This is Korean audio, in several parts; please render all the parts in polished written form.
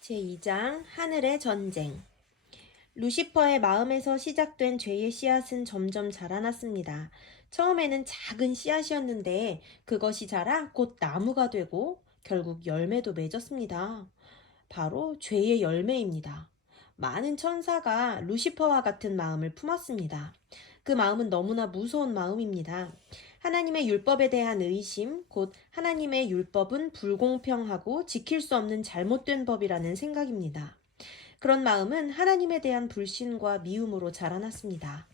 제2장 하늘의 전쟁. 루시퍼의 마음에서 시작된 죄의 씨앗은 점점 자라났습니다. 처음에는 작은 씨앗이었는데 그것이 자라 곧 나무가 되고 결국 열매도 맺었습니다. 바로 죄의 열매입니다. 많은 천사가 루시퍼와 같은 마음을 품었습니다. 그 마음은 너무나 무서운 마음입니다. 하나님의 율법에 대한 의심, 곧 하나님의 율법은 불공평하고 지킬 수 없는 잘못된 법이라는 생각입니다. 그런 마음은 하나님에 대한 불신과 미움으로 자라났습니다.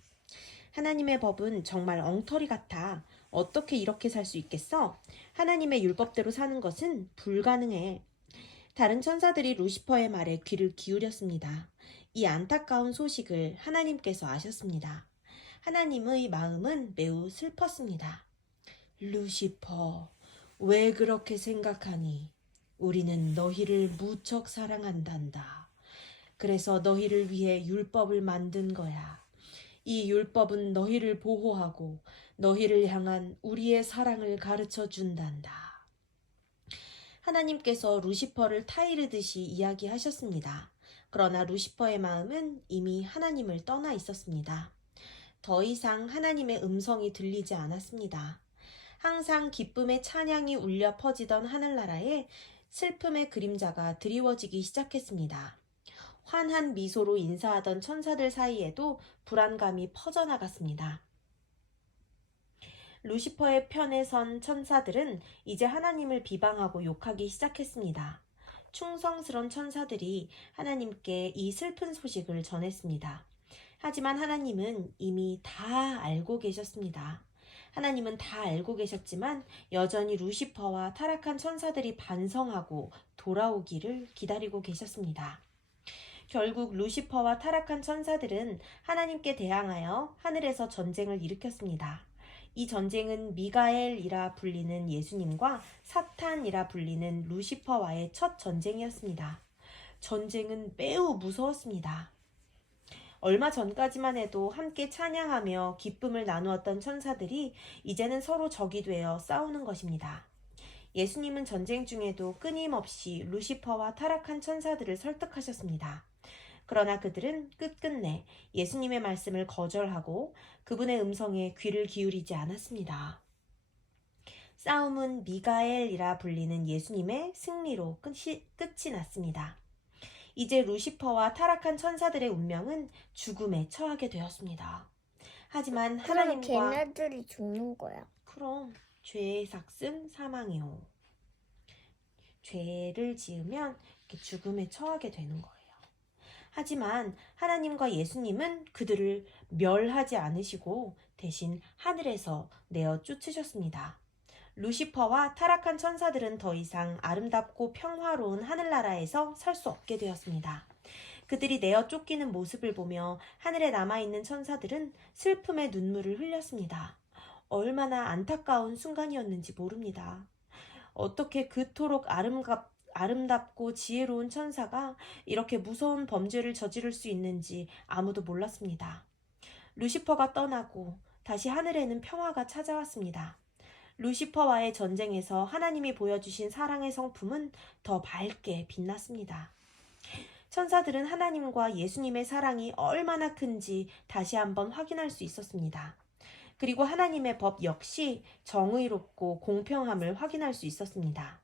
하나님의 법은 정말 엉터리 같아. 어떻게 이렇게 살 수 있겠어? 하나님의 율법대로 사는 것은 불가능해. 다른 천사들이 루시퍼의 말에 귀를 기울였습니다. 이 안타까운 소식을 하나님께서 아셨습니다. 하나님의 마음은 매우 슬펐습니다. 루시퍼, 왜 그렇게 생각하니? 우리는 너희를 무척 사랑한단다. 그래서 너희를 위해 율법을 만든 거야. 이 율법은 너희를 보호하고 너희를 향한 우리의 사랑을 가르쳐 준단다. 하나님께서 루시퍼를 타이르듯이 이야기하셨습니다. 그러나 루시퍼의 마음은 이미 하나님을 떠나 있었습니다. 더 이상 하나님의 음성이 들리지 않았습니다. 항상 기쁨의 찬양이 울려 퍼지던 하늘나라에 슬픔의 그림자가 드리워지기 시작했습니다. 환한 미소로 인사하던 천사들 사이에도 불안감이 퍼져나갔습니다. 루시퍼의 편에 선 천사들은 이제 하나님을 비방하고 욕하기 시작했습니다. 충성스런 천사들이 하나님께 이 슬픈 소식을 전했습니다. 하지만 하나님은 이미 다 알고 계셨습니다. 하나님은 다 알고 계셨지만 여전히 루시퍼와 타락한 천사들이 반성하고 돌아오기를 기다리고 계셨습니다. 결국 루시퍼와 타락한 천사들은 하나님께 대항하여 하늘에서 전쟁을 일으켰습니다. 이 전쟁은 미가엘이라 불리는 예수님과 사탄이라 불리는 루시퍼와의 첫 전쟁이었습니다. 전쟁은 매우 무서웠습니다. 얼마 전까지만 해도 함께 찬양하며 기쁨을 나누었던 천사들이 이제는 서로 적이 되어 싸우는 것입니다. 예수님은 전쟁 중에도 끊임없이 루시퍼와 타락한 천사들을 설득하셨습니다. 그러나 그들은 끝끝내 예수님의 말씀을 거절하고 그분의 음성에 귀를 기울이지 않았습니다. 싸움은 미가엘이라 불리는 예수님의 승리로 끝이 났습니다. 이제 루시퍼와 타락한 천사들의 운명은 죽음에 처하게 되었습니다. 하지만 그럼 하나님과 걔네들이 죽는 거야. 그럼 죄의 삭은 사망이요. 죄를 지으면 이렇게 죽음에 처하게 되는 거예요. 하지만 하나님과 예수님은 그들을 멸하지 않으시고 대신 하늘에서 내어 쫓으셨습니다. 루시퍼와 타락한 천사들은 더 이상 아름답고 평화로운 하늘나라에서 살 수 없게 되었습니다. 그들이 내어 쫓기는 모습을 보며 하늘에 남아있는 천사들은 슬픔의 눈물을 흘렸습니다. 얼마나 안타까운 순간이었는지 모릅니다. 어떻게 그토록 아름답고 지혜로운 천사가 이렇게 무서운 범죄를 저지를 수 있는지 아무도 몰랐습니다. 루시퍼가 떠나고 다시 하늘에는 평화가 찾아왔습니다. 루시퍼와의 전쟁에서 하나님이 보여주신 사랑의 성품은 더 밝게 빛났습니다. 천사들은 하나님과 예수님의 사랑이 얼마나 큰지 다시 한번 확인할 수 있었습니다. 그리고 하나님의 법 역시 정의롭고 공평함을 확인할 수 있었습니다.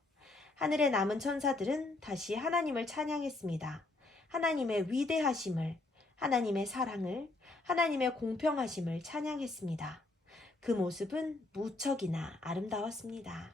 하늘에 남은 천사들은 다시 하나님을 찬양했습니다. 하나님의 위대하심을, 하나님의 사랑을, 하나님의 공평하심을 찬양했습니다. 그 모습은 무척이나 아름다웠습니다.